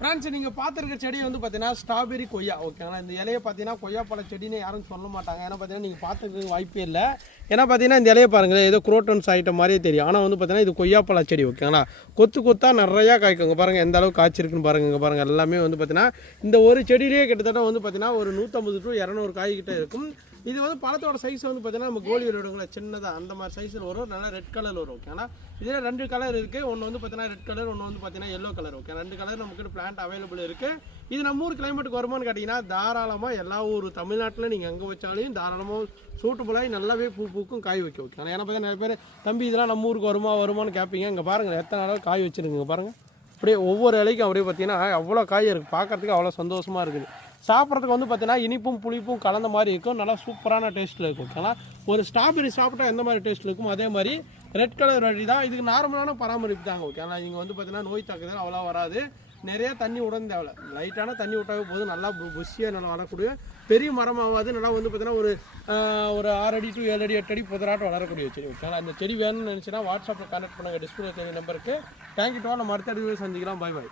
Friends நீங்கள் பார்த்துருக்க செடி வந்து பார்த்தீங்கன்னா ஸ்ட்ராபெரி கொய்யா. ஓகேங்களா இந்த இலையை பார்த்தீங்கன்னா கொய்யா பழ செடின்னு யாரும் சொல்ல மாட்டாங்க. ஏன்னா பார்த்தீங்கன்னா நீங்கள் பார்த்துருக்கு வாய்ப்பே இல்லை. ஏன்னா பார்த்தீங்கன்னா இந்த இலையை பாருங்கள் ஏதோ குரோட்டன்ஸ் ஐட்டம் மாதிரியே தெரியும். ஆனால் வந்து பார்த்தீங்கன்னா இது கொய்யா பழ செடி ஓகேங்களா கொத்து கொத்தாக நிறையா காய்க்குங்க. பாருங்கள் எந்த அளவுக்கு காய்ச்சிருக்குன்னு பாருங்க பாருங்கள் எல்லாமே வந்து பார்த்தீங்கன்னா இந்த ஒரு செடியிலேயே கிட்டத்தட்ட வந்து பார்த்தீங்கன்னா ஒரு நூற்றம்பது டு இரநூறு காய்கிட்ட இருக்கும். இது வந்து பழத்தோட சைஸ் வந்து பார்த்தீங்கன்னா நம்ம கோலி விளையாடுங்களா சின்னதாக அந்த மாதிரி சைஸில் வரும். நல்லா ரெட் கலர் வரும் ஓகேனா இதில் ரெண்டு கலர் இருக்குது ஒன்று வந்து பார்த்தீங்கன்னா ரெட் கலர் ஒன்று வந்து பார்த்தீங்கன்னா எல்லோ கலர் ஓகே ரெண்டு கலர் நமக்கு பிளான்ட் அவைலபிள் இருக்குது இது நம்ம ஊர் கிளைமேட்டுக்கு வருமானு கேட்டிங்கன்னா தாராளமாக எல்லா ஊர் தமிழ்நாட்டில் நீங்கள் எங்கே வச்சாலையும் தாராளமாக சூட்டபுளாகி நல்லாவே பூ பூக்கும் காய் வைக்க ஓகே ஏன்னா பார்த்தீங்கன்னா நிறைய பேர் தம்பி இதெல்லாம் நம்ம ஊருக்கு வருமா வருமான்னு கேட்பீங்க இங்கே பாருங்கள் எத்தனை நாளாக காய் வச்சுருக்குங்க பாருங்கள் அப்படியே ஒவ்வொரு இலைக்கும் அப்படியே பார்த்தீங்கன்னா அவ்வளோ காய் இருக்குது பார்க்கறதுக்கு அவ்வளோ சந்தோஷமாக இருக்குது. சாப்பிட்றதுக்கு வந்து பார்த்தீங்கன்னா இனிப்பும் புளிப்பும் கலந்த மாதிரி இருக்கும். நல்லா சூப்பரான டேஸ்ட்டில் இருக்கும். ஓகேங்களா ஒரு ஸ்ட்ராபெரி சாப்பிட்டா எந்த மாதிரி டேஸ்ட்டில் இருக்கும் அதே மாதிரி ரெட் கலர் அடி தான். இதுக்கு நார்மலான பராமரிப்பு தாங்க ஓகேங்களா இங்கே வந்து பார்த்தீங்கன்னா நோய் தாக்குதல் அவ்வளோ வராது. நிறையா தண்ணி விடணும் தேவை. லைட்டான தண்ணி விட்டாவே போதும். நல்லா புஷியாக நல்லா வரக்கூடிய பெரிய மரமாகாது நல்லா வந்து பார்த்தீங்கன்னா ஒரு ஒரு ஆறு அடி டு ஏழு அடி எட்டு அடி புதராட்டம் வளரக்கூடிய செடி. ஓகேங்களா இந்த செடி வேணும்னு நினச்சின்னா வாட்ஸ்அப்பில் கனெக்ட் பண்ணுங்கள் டிஸ்பிளே செடி நம்பருக்கு தேங்க்யூ டோல் நம்ம அடுத்த அடி சந்திக்கலாம். பாய் பாய்